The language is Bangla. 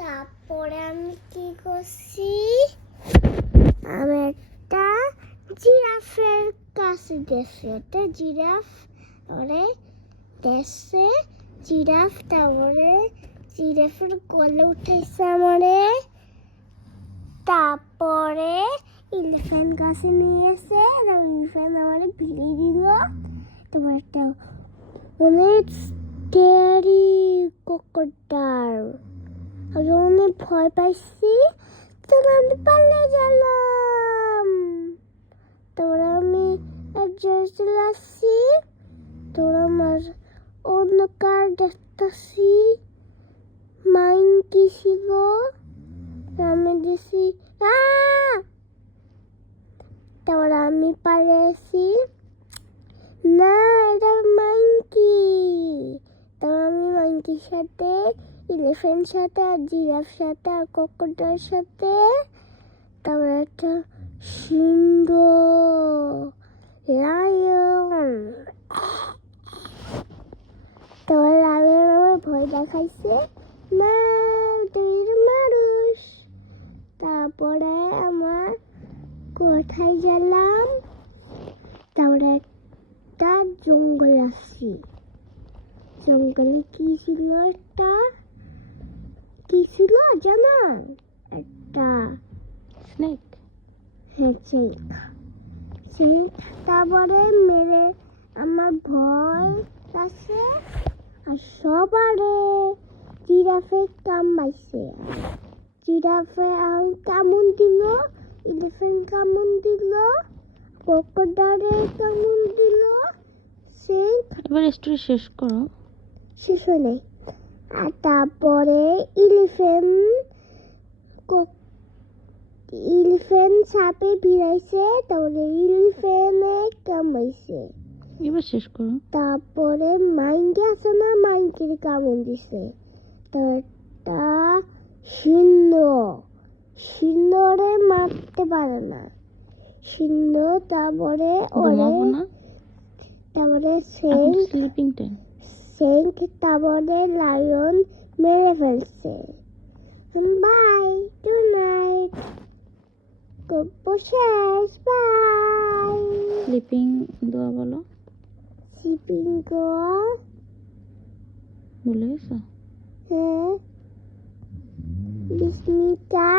তারপরে আমি কি করছি, আমি একটা জিরাফের কাছে গেছি। একটা জিরাফ ওরে দেখছে, জিরাফ তারপরে জিরাফের কোলে উঠেছে আমারে। তারপরে এলিফ্যান্ট কাছে নিয়েছে, এলিফ্যান্ট আমারে ভিড়িয়ে দিল। তোমার একটা অনেক স্কেরি ক্রোকোডাইল। আমি অনেক ভয় পাইছি, তখন আমি পালিয়ে গেলাম। তারপরে আমি চলে আসছি। তোর আমার অন্ধকার দেখতেছি, মাইন্কি ছিল। আমি দিছি তারপরে আমি পালিয়েছি, না এটা মাইন্কি। তারপর আমি মাইন্কির সাথে, এলিফ্যান্ট সাথে, আর জিরাফ সাথে, আর ক্রোকোডাইলের সাথে, তারপরে একটা সিংহ, লায়ন। তারপরে লায়ন আমার ভয় দেখাইছে, না তুই মানুষ। তারপরে আমার কোথায় গেলাম, তারপরে একটা জঙ্গল আসছি। জঙ্গলে কি ছিল, একটা কি ছিল জানো, একটা স্নেক। হ্যাঁ সেই তারপরে মেরে আমার ভয় আছে। আর সবারে জিরাফে কামড়াইছে, জিরাফে কামড় দিল, এলিফ্যান্ট কামড় দিল, ক্রোকোডাইলে কামড় দিল। সেই এবার স্টোরি শেষ করো। শেষ হয় নাই। আর তারপরে এলিফ্যান্ট সাপে ভিড়াইছে, তারপরে এলিফ্যান্টে কামড়াইছে। এবার শেষ করো। তারপরে মাইন্কি আছে না, মাইন্কির কামড় দিছে। তারটা সিংহরে মারতে পারে না সিংহ। তারপরে ঘুমাবো না, তারপরে এখন স্লিপিং টাইম। তারপরে লায়ন মেরে ফেলছে। বাই, গুড নাইট, গল্প শেষ, বাই। স্লিপিং দোয়া বলো। স্লিপিং গোয়া, ভুলে গেছো? হ্যাঁ, বিস্মিতা।